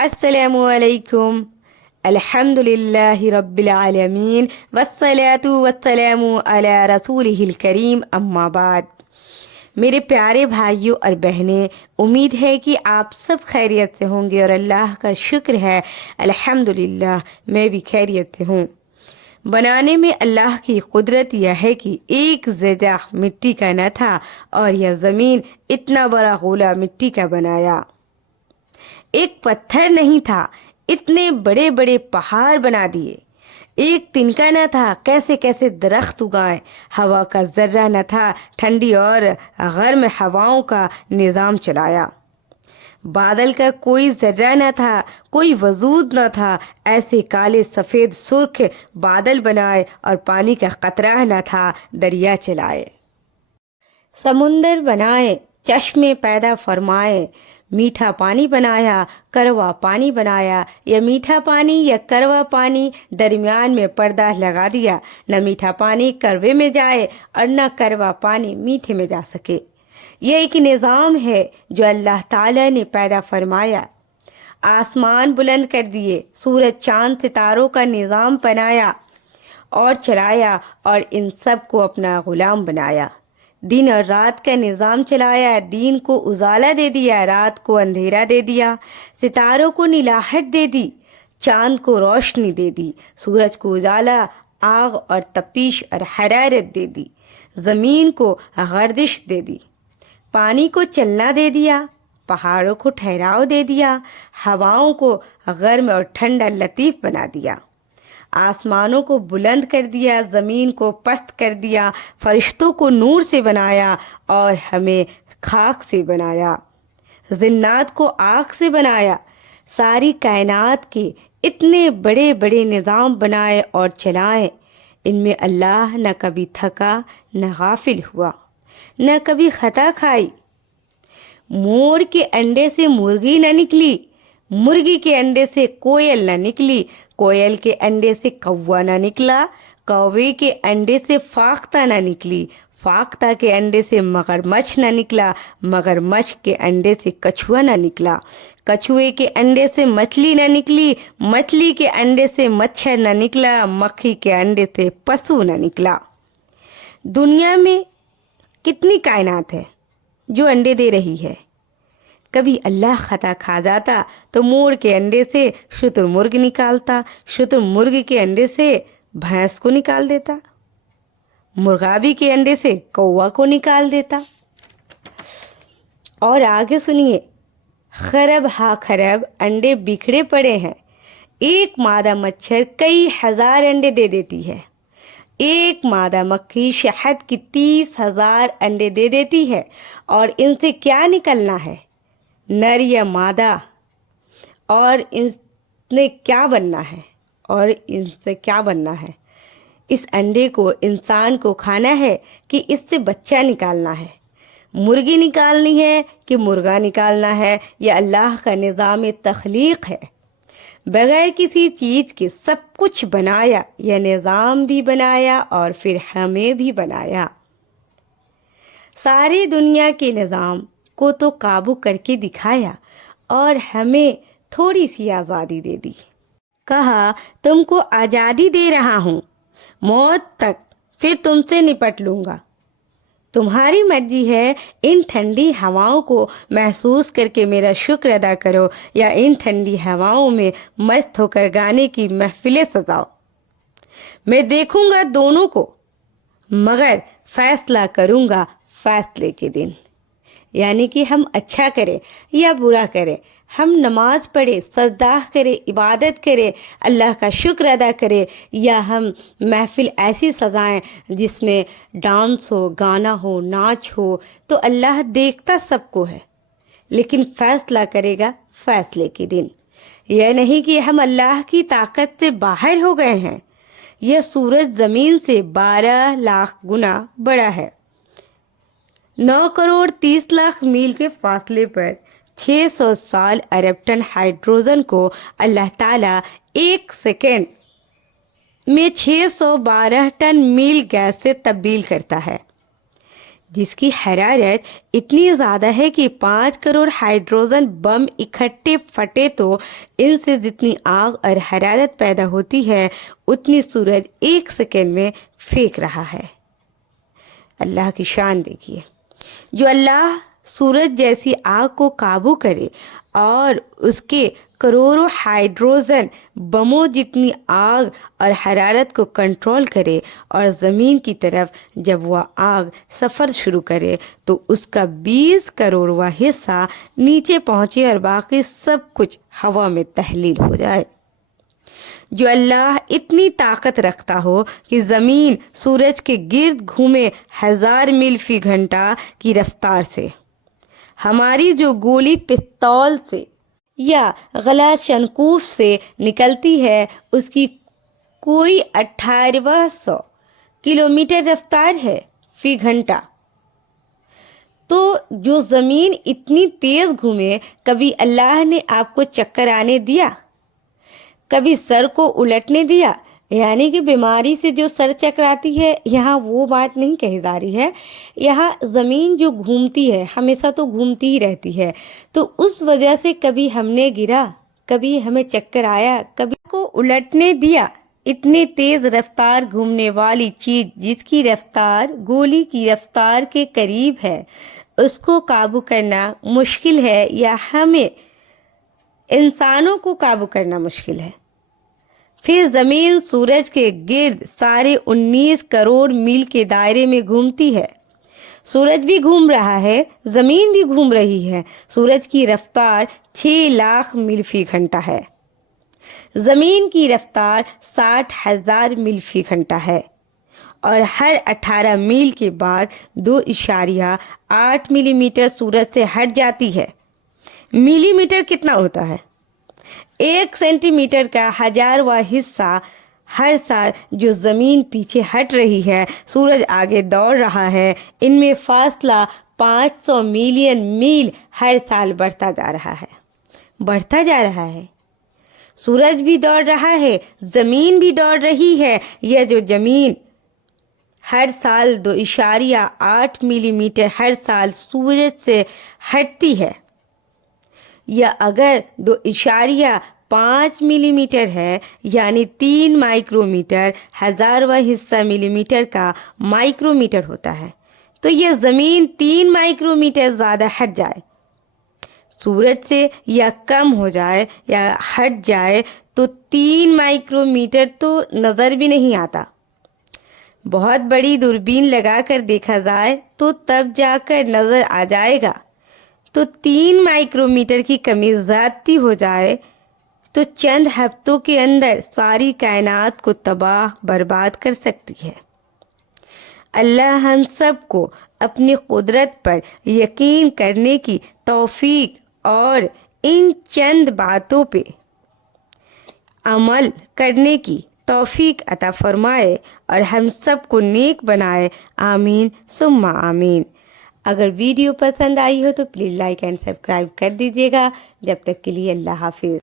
السلام علیکم۔ الحمد للہ رب العالمین والصلاۃ والسلام علی رسولہ الکریم، اما بعد۔ میرے پیارے بھائیوں اور بہنیں، امید ہے کہ آپ سب خیریت سے ہوں گے اور اللہ کا شکر ہے الحمد للہ میں بھی خیریت سے ہوں۔ بنانے میں اللہ کی قدرت یہ ہے کہ ایک ذرہ مٹی کا نہ تھا اور یہ زمین اتنا بڑا غولہ مٹی کا بنایا۔ ایک پتھر نہیں تھا، اتنے بڑے بڑے پہاڑ بنا دیے۔ ایک تنکا نہ تھا، کیسے کیسے درخت اگائے۔ ہوا کا ذرہ نہ تھا، ٹھنڈی اور گرم ہواؤں کا نظام چلایا۔ بادل کا کوئی ذرہ نہ تھا، کوئی وجود نہ تھا، ایسے کالے سفید سرخ بادل بنائے اور پانی کا قطرہ نہ تھا، دریا چلائے۔ سمندر بنائے، چشمے پیدا فرمائے، میٹھا پانی بنایا، کروا پانی بنایا۔ یا میٹھا پانی یا کروا پانی، درمیان میں پردہ لگا دیا، نہ میٹھا پانی کروے میں جائے اور نہ کروا پانی میٹھے میں جا سکے۔ یہ ایک نظام ہے جو اللہ تعالی نے پیدا فرمایا۔ آسمان بلند کر دیے، سورج چاند ستاروں کا نظام بنایا اور چلایا اور ان سب کو اپنا غلام بنایا۔ دن اور رات کا نظام چلایا، دن کو اجالا دے دیا، رات کو اندھیرا دے دیا، ستاروں کو نلاہٹ دے دی، چاند کو روشنی دے دی، سورج کو اجالا، آگ اور تپش اور حرارت دے دی، زمین کو گردش دے دی، پانی کو چلنا دے دیا، پہاڑوں کو ٹھہراؤ دے دیا، ہواؤں کو گرم اور ٹھنڈا لطیف بنا دیا، آسمانوں کو بلند کر دیا، زمین کو پست کر دیا، فرشتوں کو نور سے بنایا اور ہمیں خاک سے بنایا، جنات کو آگ سے بنایا۔ ساری کائنات کے اتنے بڑے بڑے نظام بنائے اور چلائے، ان میں اللہ نہ کبھی تھکا نہ غافل ہوا، نہ کبھی خطا کھائی۔ مور کے انڈے سے مرغی نہ نکلی، مرغی کے انڈے سے کوئل نہ نکلی، کوئل کے انڈے سے کوا نہ نکلا، کوے کے انڈے سے فاختہ نہ نکلی، فاختہ کے انڈے سے مگرمچھ نہ نکلا، مگرمچھ کے انڈے سے کچھوا نہ نکلا، کچھوے کے انڈے سے مچھلی نہ نکلی، مچھلی کے انڈے سے مچھر نہ نکلا، مکھی کے انڈے سے پشو نہ نکلا۔ دنیا میں کتنی کائنات ہے جو انڈے دے رہی ہے۔ کبھی اللہ خطا کھا جاتا تو مور کے انڈے سے شتر مرغ نکالتا، شتر مرغ کے انڈے سے بھینس کو نکال دیتا، مرغابی کے انڈے سے کوا کو نکال دیتا۔ اور آگے سنیے، خرب ہا خرب انڈے بکھڑے پڑے ہیں، ایک مادہ مچھر کئی ہزار انڈے دے دیتی ہے، ایک مادہ مکھی شہد کی 30,000 انڈے دے دیتی ہے، اور ان سے کیا نکلنا ہے، نر یا مادہ، اور ان نے کیا بننا ہے، اور ان سے کیا بننا ہے۔ اس انڈے کو انسان کو کھانا ہے کہ اس سے بچہ نکالنا ہے، مرغی نکالنی ہے کہ مرغا نکالنا ہے، یہ اللہ کا نظام تخلیق ہے۔ بغیر کسی چیز کے سب کچھ بنایا، یہ نظام بھی بنایا اور پھر ہمیں بھی بنایا۔ ساری دنیا کے نظام کو تو قابو کر کے دکھایا اور ہمیں تھوڑی سی آزادی دے دی۔ کہا تم کو آزادی دے رہا ہوں، موت تک پھر تم سے نپٹ لوں گا، تمہاری مرضی ہے ان ٹھنڈی ہواؤں کو محسوس کر کے میرا شکر ادا کرو یا ان ٹھنڈی ہواؤں میں مست ہو کر گانے کی محفلیں سجاؤ۔ میں دیکھوں گا دونوں کو، مگر فیصلہ کروں گا فیصلے کے دن، یعنی کہ ہم اچھا کریں یا برا کریں، ہم نماز پڑھیں، سجدہ کریں، عبادت کریں، اللہ کا شکر ادا کریں، یا ہم محفل ایسی سجائیں جس میں ڈانس ہو، گانا ہو، ناچ ہو، تو اللہ دیکھتا سب کو ہے، لیکن فیصلہ کرے گا فیصلے کے دن۔ یہ نہیں کہ ہم اللہ کی طاقت سے باہر ہو گئے ہیں، یہ سورج زمین سے 12 لاکھ گنا بڑا ہے، 9 کروڑ 30 لاکھ میل کے فاصلے پر 600 سال ارب ٹن ہائیڈروجن کو اللہ تعالیٰ ایک سیکنڈ میں 612 ٹن میل گیس سے تبدیل کرتا ہے۔ جس کی حرارت اتنی زیادہ ہے کہ 5 کروڑ ہائیڈروجن بم اکٹھے پھٹے تو ان سے جتنی آگ اور حرارت پیدا ہوتی ہے اتنی سورج 1 سیکنڈ میں پھینک رہا ہے۔ اللہ کی شان دیکھیے۔ جو اللہ سورج جیسی آگ کو قابو کرے اور اس کے کروڑوں ہائیڈروجن بموں جتنی آگ اور حرارت کو کنٹرول کرے اور زمین کی طرف جب وہ آگ سفر شروع کرے تو اس کا 20 کروڑواں حصہ نیچے پہنچے اور باقی سب کچھ ہوا میں تحلیل ہو جائے۔ جو اللہ اتنی طاقت رکھتا ہو کہ زمین سورج کے گرد گھومے 1000 میل فی گھنٹہ کی رفتار سے، ہماری جو گولی پستول سے یا غلہ شنکوف سے نکلتی ہے اس کی کوئی 1800 کلومیٹر رفتار ہے فی گھنٹہ، تو جو زمین اتنی تیز گھومے، کبھی اللہ نے آپ کو چکر آنے دیا؟ کبھی سر کو الٹنے دیا؟ یعنی کہ بیماری سے جو سر چکراتی ہے، یہاں وہ بات نہیں کہی جا رہی ہے، یہاں زمین جو گھومتی ہے ہمیشہ تو گھومتی ہی رہتی ہے، تو اس وجہ سے کبھی ہم نے گرا، کبھی ہمیں چکر آیا، کبھی کو الٹنے دیا؟ اتنی تیز رفتار گھومنے والی چیز جس کی رفتار گولی کی رفتار کے قریب ہے، اس کو قابو کرنا مشکل ہے یا ہمیں انسانوں کو قابو کرنا مشکل ہے؟ پھر زمین سورج کے گرد سارے 19 کروڑ میل کے دائرے میں گھومتی ہے۔ سورج بھی گھوم رہا ہے، زمین بھی گھوم رہی ہے۔ سورج کی رفتار 6 لاکھ میل فی گھنٹہ ہے، زمین کی رفتار 60,000 میل فی گھنٹہ ہے، اور ہر 18 میل کے بعد 2.8 ملی میٹر سورج سے ہٹ جاتی ہے۔ ملی میٹر کتنا ہوتا ہے؟ 1 سینٹی میٹر کا 1000واں حصہ ہر سال جو زمین پیچھے ہٹ رہی ہے، سورج آگے دوڑ رہا ہے، ان میں فاصلہ 500 ملین میل ہر سال بڑھتا جا رہا ہے۔ سورج بھی دوڑ رہا ہے، زمین بھی دوڑ رہی ہے۔ یہ جو زمین ہر سال 2.8 ملی میٹر ہر سال سورج سے ہٹتی ہے، یا اگر 2.5 ملی میٹر ہے یعنی 3 مائکرو میٹر، 1000واں حصہ ملی میٹر کا مائکرو میٹر ہوتا ہے، تو یہ زمین 3 مائکرو میٹر زیادہ ہٹ جائے سورج سے، یا کم ہو جائے یا ہٹ جائے، تو 3 مائکرو میٹر تو نظر بھی نہیں آتا۔ بہت بڑی دوربین لگا کر دیکھا جائے تو تب جا کر نظر آ جائے گا۔ تو 3 مائکرو میٹر کی کمی زیادتی ہو جائے تو چند ہفتوں کے اندر ساری کائنات کو تباہ برباد کر سکتی ہے۔ اللہ ہم سب کو اپنی قدرت پر یقین کرنے کی توفیق اور ان چند باتوں پہ عمل کرنے کی توفیق عطا فرمائے اور ہم سب کو نیک بنائے، آمین ثم آمین۔ اگر ویڈیو پسند آئی ہو تو پلیز لائک اینڈ سبسکرائب کر دیجیے گا۔ جب تک کے لیے اللہ حافظ۔